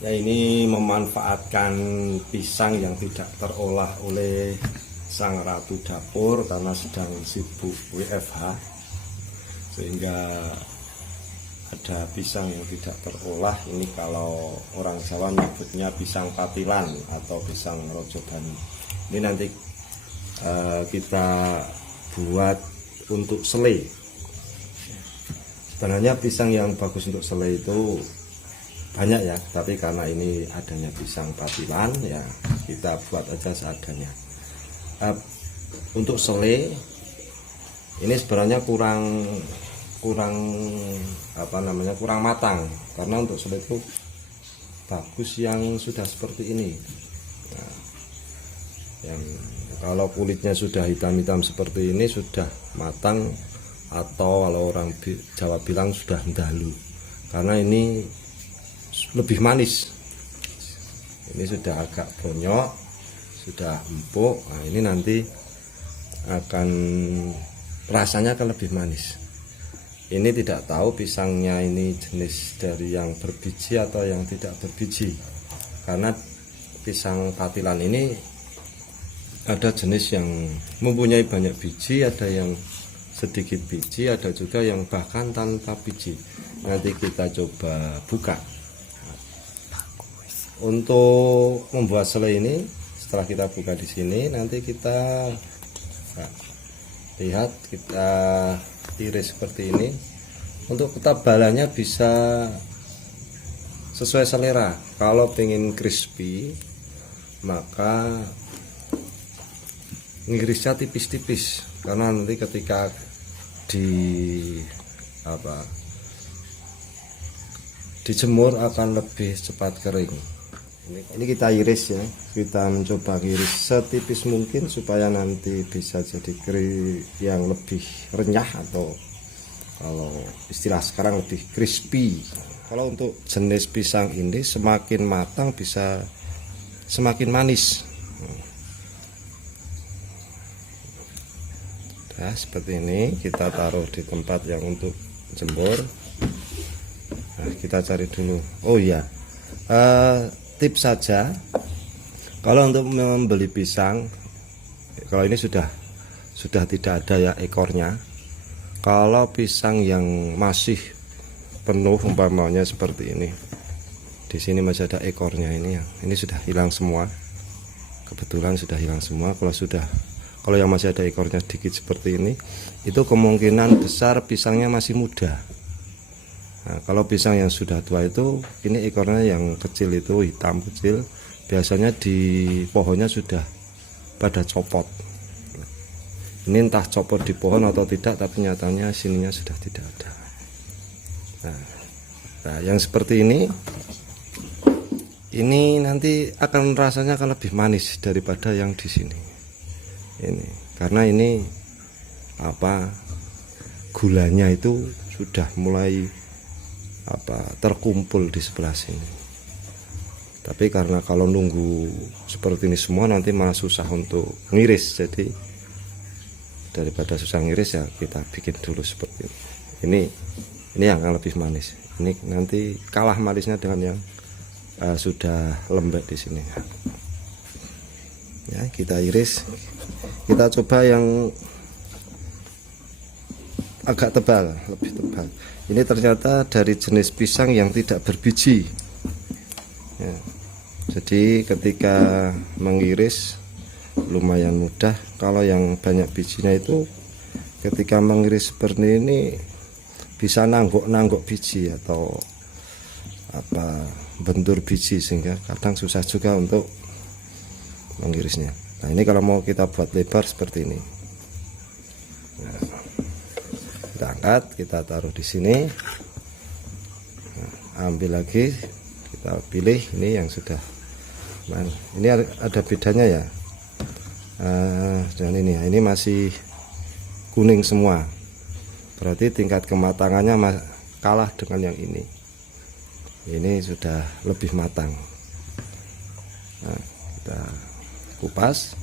Ya, ini memanfaatkan pisang yang tidak terolah oleh sang ratu dapur karena sedang sibuk WFH, sehingga ada pisang yang tidak terolah. Ini kalau orang Jawa nyebutnya pisang patilan atau pisang rojobani. Ini nanti kita buat untuk selai. Sebenarnya pisang yang bagus untuk selai itu banyak ya, tapi karena ini adanya pisang patilan ya kita buat aja seadanya. Untuk selai ini sebenarnya kurang matang, karena untuk selai itu bagus yang sudah seperti ini. Nah, yang kalau kulitnya sudah hitam-hitam seperti ini sudah matang, atau kalau orang Jawa bilang sudah ndalu, karena ini lebih manis. Ini sudah agak bonyok, sudah empuk. Nah, ini nanti akan rasanya akan lebih manis. Ini tidak tahu pisangnya ini jenis dari yang berbiji atau yang tidak berbiji, karena pisang patilan ini ada jenis yang mempunyai banyak biji, ada yang sedikit biji, ada juga yang bahkan tanpa biji. Nanti kita coba buka. Untuk membuat selai ini, setelah kita buka di sini, nanti kita lihat, kita iris seperti ini. Untuk ketebalannya bisa sesuai selera. Kalau pengen crispy, maka ngirisnya tipis-tipis, karena nanti ketika dijemur akan lebih cepat kering. Ini kita iris ya, kita mencoba iris setipis mungkin supaya nanti bisa jadi yang lebih renyah, atau kalau istilah sekarang lebih crispy. Kalau untuk jenis pisang ini semakin matang bisa semakin manis. Nah, seperti ini kita taruh di tempat yang untuk jemur. Nah, kita cari dulu. Oh iya, tips saja, kalau untuk membeli pisang, kalau ini sudah tidak ada ya ekornya. Kalau pisang yang masih penuh, umpamanya seperti ini, di sini masih ada ekornya, ini sudah hilang semua. Kebetulan sudah hilang semua. Kalau yang masih ada ekornya sedikit seperti ini, itu kemungkinan besar pisangnya masih muda. Nah, kalau pisang yang sudah tua itu, ini ekornya yang kecil itu hitam kecil, biasanya di pohonnya sudah pada copot. Ini entah copot di pohon atau tidak, tapi nyatanya sininya sudah tidak ada. Nah, yang seperti ini nanti akan rasanya akan lebih manis daripada yang di sini. Ini karena ini gulanya itu sudah mulai terkumpul di sebelah sini. Tapi karena kalau nunggu seperti ini semua nanti malah susah untuk ngiris, jadi daripada susah ngiris ya kita bikin dulu seperti ini. Ini yang akan lebih manis. Ini nanti kalah manisnya dengan yang sudah lembek di sini. Ya, kita iris. Kita coba yang agak tebal, lebih tebal. Ini ternyata dari jenis pisang yang tidak berbiji ya. Jadi ketika mengiris lumayan mudah. Kalau yang banyak bijinya itu ketika mengiris seperti ini bisa nanggok biji atau bentur biji, sehingga kadang susah juga untuk mengirisnya. Nah, ini kalau mau kita buat lebar seperti ini. Nah, kita angkat, kita taruh di sini. Nah, ambil lagi, kita pilih ini yang sudah. Nah, ini ada bedanya ya. Dan ini masih kuning semua. Berarti tingkat kematangannya kalah dengan yang ini. Ini sudah lebih matang. Nah, kita kupas.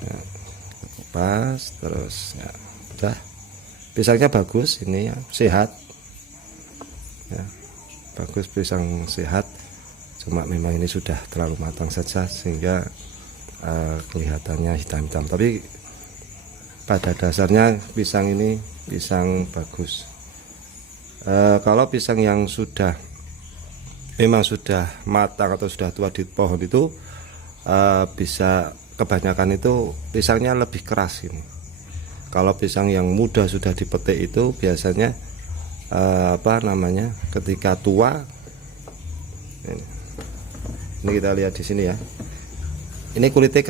Nah, kupas terus ya, udah. Pisangnya bagus, ini ya, sehat. ya, bagus, pisang sehat, cuma memang ini sudah terlalu matang saja sehingga kelihatannya hitam-hitam, tapi pada dasarnya pisang ini pisang bagus. Kalau pisang yang sudah memang sudah matang atau sudah tua di pohon itu bisa kebanyakan itu pisangnya lebih keras ini. Kalau pisang yang muda sudah dipetik itu biasanya ketika tua ini kita lihat di sini ya, ini kulitnya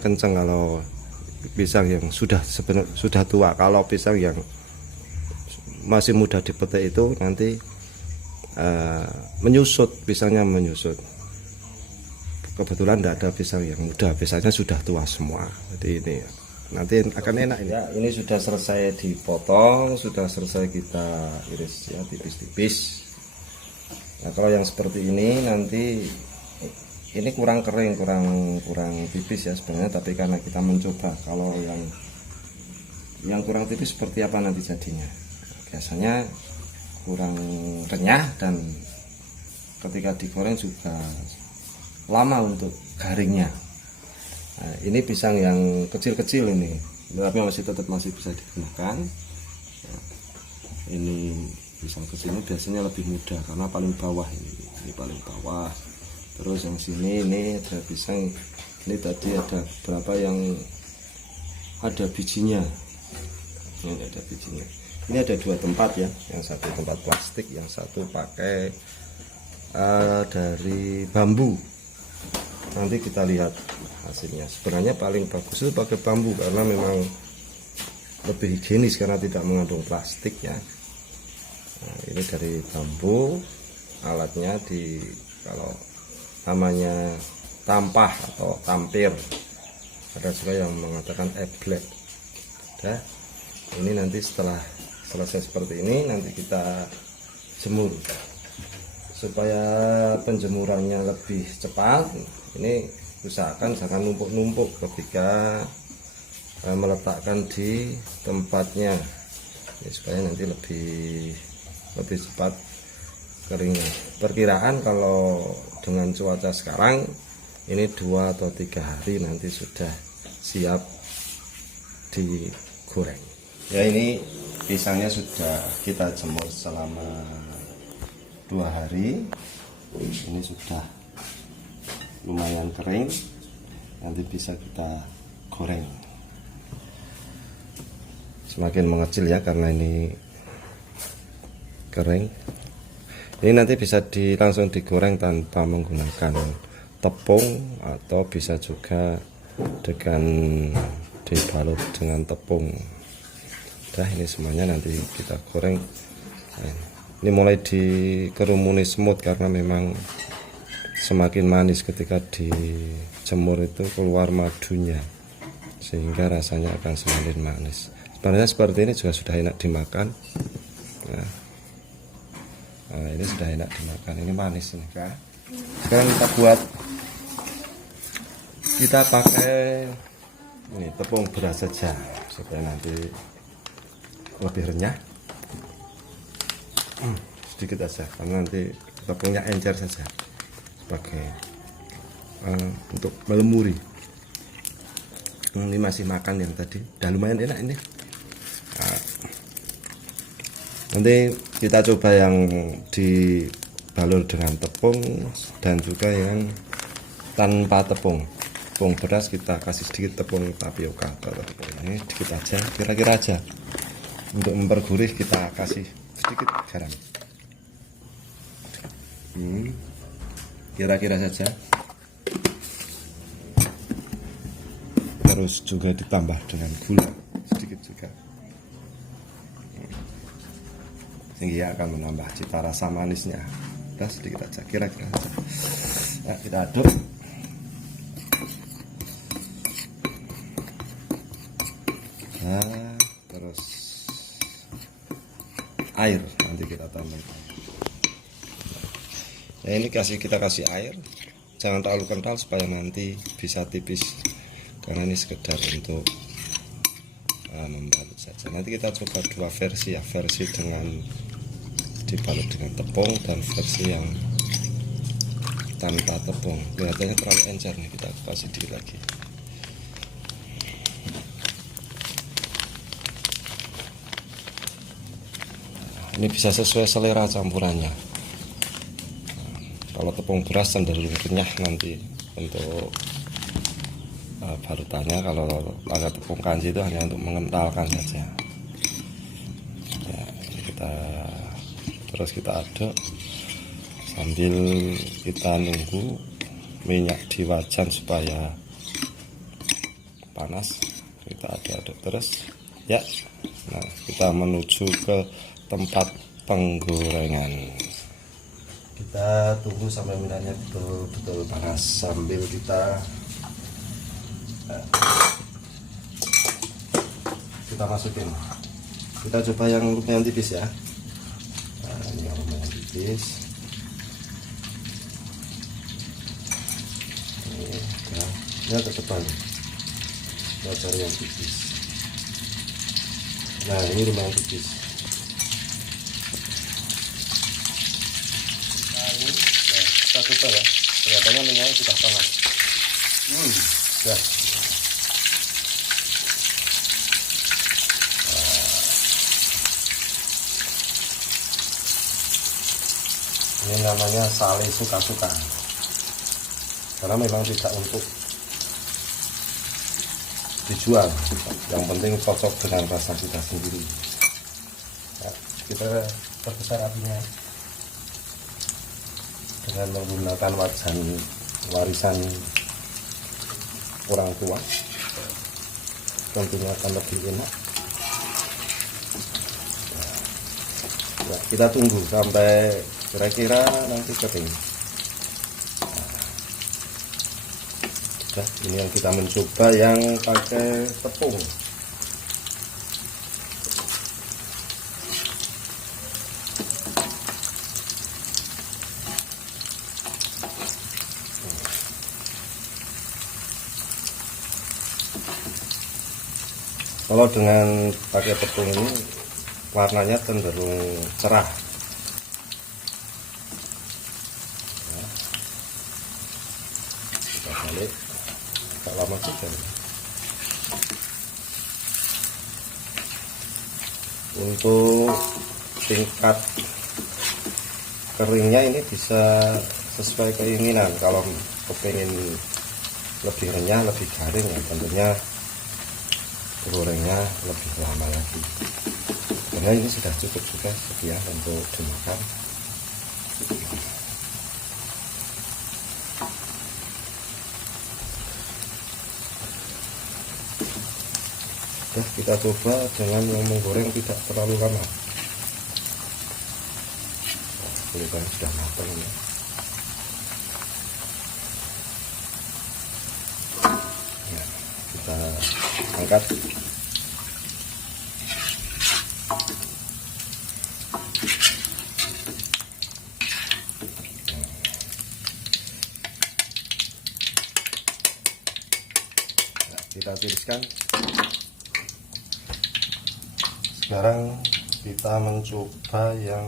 kencang kalau pisang yang sudah tua. Kalau pisang yang masih muda dipetik itu nanti menyusut, pisangnya menyusut. Kebetulan tidak ada pisang yang muda, pisangnya sudah tua semua. Jadi ini nanti akan enak ini. Ya, ini sudah selesai dipotong, sudah selesai kita iris ya tipis-tipis. Nah, kalau yang seperti ini nanti ini kurang kering, kurang tipis ya sebenarnya, tapi karena kita mencoba kalau yang kurang tipis seperti apa nanti jadinya. Biasanya kurang renyah dan ketika digoreng juga lama untuk garingnya. Nah, ini pisang yang kecil-kecil ini, tapi masih bisa digunakan. Nah, ini pisang kecil ini biasanya lebih mudah karena paling bawah ini paling bawah. Terus yang sini ini ada pisang, ini tadi ada beberapa yang ada bijinya. Ini ada bijinya. Ini ada dua tempat ya, yang satu tempat plastik, yang satu pakai dari bambu. Nanti kita lihat hasilnya. Sebenarnya paling bagus itu pakai bambu karena memang lebih higienis karena tidak mengandung plastik ya. Nah, ini dari bambu, alatnya kalau namanya tampah atau tampir, ada juga yang mengatakan eblek. Nah, ini nanti setelah selesai seperti ini nanti kita jemur supaya penjemurannya lebih cepat. Ini usahakan jangan numpuk-numpuk ketika meletakkan di tempatnya ya, supaya nanti lebih cepat keringnya. Perkiraan kalau dengan cuaca sekarang ini 2 atau 3 hari nanti sudah siap digoreng ya. Ini pisangnya sudah kita jemur selama 2 hari, ini sudah lumayan kering, nanti bisa kita goreng. Semakin mengecil ya karena ini kering. Ini nanti bisa langsung digoreng tanpa menggunakan tepung, atau bisa juga dengan dibalut dengan tepung. Nah, ini semuanya nanti kita goreng. Nah, ini mulai dikerumuni semut karena memang semakin manis ketika dijemur itu keluar madunya, sehingga rasanya akan semakin manis. Sebenarnya seperti ini juga sudah enak dimakan. Nah, ini sudah enak dimakan, ini manis ini kan. Sekarang kita pakai ini tepung beras saja supaya nanti lebih renyah. Sedikit aja karena nanti tepungnya encer saja sebagai untuk melemuri. Ini masih makan yang tadi, dan lumayan enak ini. Nah, nanti kita coba yang dibalur dengan tepung dan juga yang tanpa tepung. Tepung beras kita kasih sedikit tepung tapioka atau tepung ini sedikit aja, kira-kira aja. Untuk mempergurih kita kasih sedikit garam. Kira-kira saja. Terus juga ditambah dengan gula sedikit juga, sehingga akan menambah cita rasa manisnya. Udah sedikit aja, kira-kira aja. Nah, kita aduk. Nah, terus air nanti kita tambahkan. Nah, ini kita kasih air, jangan terlalu kental supaya nanti bisa tipis, karena ini sekedar untuk membalut saja. Nanti kita coba 2 versi ya, versi dengan dibalut dengan tepung dan versi yang tanpa tepung. Kelihatannya terlalu encer nih, kita kasih dikit lagi. Ini bisa sesuai selera campurannya. Kalau tepung beras cenderung renyah nanti untuk barutannya. Kalau ada tepung kanji itu hanya untuk mengentalkan saja. Ya, terus kita aduk sambil kita nunggu minyak di wajan supaya panas. Kita aduk-aduk terus ya. Nah, kita menuju ke tempat penggorengan. Kita tunggu sampai minyaknya betul-betul panas sambil kita masukin. Kita coba yang lumayan tipis ya. Nah, ini yang lumayan tipis. Ini agak tebal. Kita cari yang tipis. Nah, ini lumayan tipis. Nah, ini kita coba ya. Kelihatannya minyaknya sudah panas. Ya. Ini namanya sale suka-suka, karena memang tidak untuk dijual, yang penting cocok dengan rasa kita sendiri. Ya, kita perbesar apinya dengan menggunakan wajan warisan orang tua, tentunya akan lebih enak. Ya, kita tunggu sampai kira-kira nanti kering. Nah, ini yang kita mencoba yang pakai tepung. Kalau dengan pakai tepung ini warnanya cenderung cerah. Kita balik, agak lama juga. Untuk tingkat keringnya ini bisa sesuai keinginan. Kalau kepingin lebih renyah, lebih garing, ya tentunya gorengnya lebih lama lagi. Karena ini sudah cukup juga sekian untuk dimakan. Nah, kita coba dengan yang menggoreng tidak terlalu lama. Kulitnya sudah matang ya. Nah, kita angkat. Kita tiriskan. Sekarang kita mencoba yang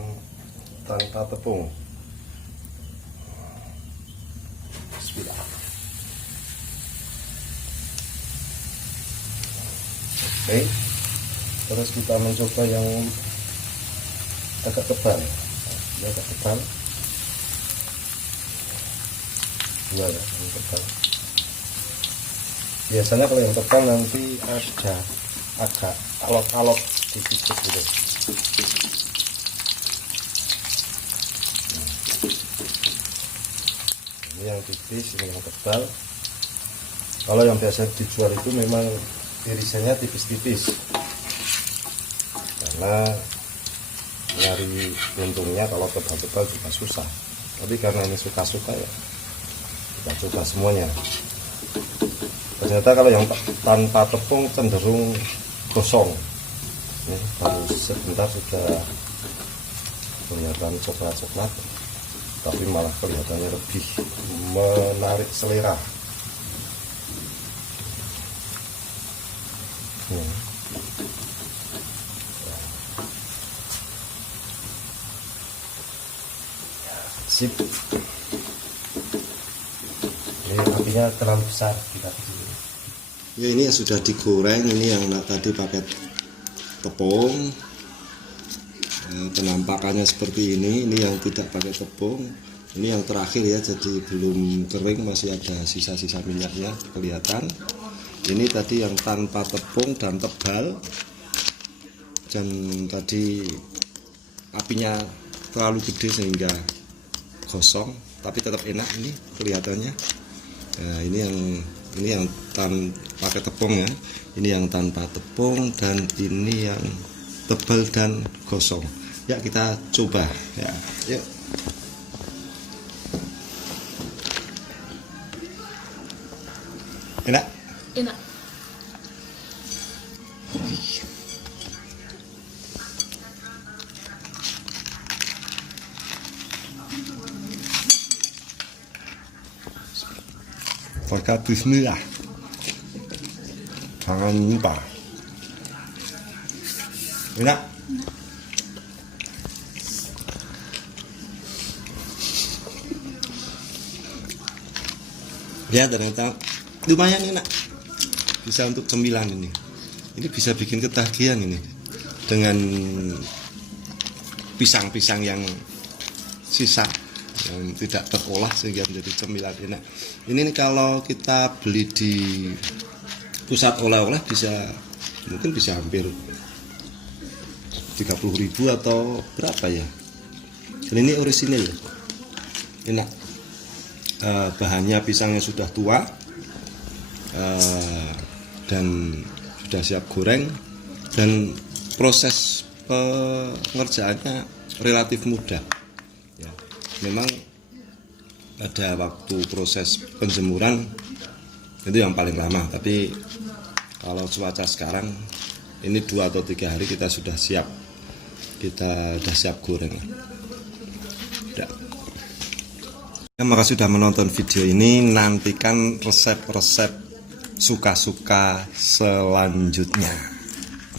tanpa tepung. Bismillah. Oke, terus kita mencoba yang agak tebal. Ini agak tebal. Dua ya, yang tebal. Biasanya kalau yang tebal nanti ada agak alot-alot sedikit gitu. Ini yang tipis, ini yang tebal. Kalau yang biasa dijual itu memang irisannya tipis-tipis, karena nyari untungnya kalau tebal-tebal juga susah. Tapi karena ini suka-suka ya, kita coba semuanya. Ternyata kalau yang tanpa tepung cenderung gosong. Ini baru sebentar sudah kelihatan coklat-coklat, tapi malah kelihatannya lebih menarik selera. Sip. Ini apinya terlalu besar kita. Ya ini yang sudah digoreng, ini yang tadi pakai tepung. Penampakannya seperti ini yang tidak pakai tepung. Ini yang terakhir ya, jadi belum kering, masih ada sisa-sisa minyaknya kelihatan. Ini tadi yang tanpa tepung dan tebal. Dan tadi apinya terlalu gede sehingga gosong, tapi tetap enak ini kelihatannya. Nah, ini yang pakai tepung ya, ini yang tanpa tepung, dan ini yang tebal dan gosong. Ya kita coba ya, yuk. Enak? Enak. Pakai bismillah. Jangan lupa. Enak. Ya ternyata lumayan enak. Bisa untuk cemilan ini. Ini bisa bikin ketagihan ini. Dengan pisang-pisang yang sisa, yang tidak terolah sehingga menjadi cemilan enak. Ini nih kalau kita beli di pusat oleh-oleh mungkin bisa hampir 30.000 atau berapa ya. Dan ini orisinil ya. Enak. Bahannya pisangnya sudah tua dan sudah siap goreng, dan proses pengerjaannya relatif mudah ya. Memang ada waktu proses penjemuran itu yang paling lama, tapi kalau cuaca sekarang ini 2 atau 3 hari kita sudah siap goreng ya. Terima kasih sudah menonton video ini. Nantikan resep-resep suka-suka selanjutnya.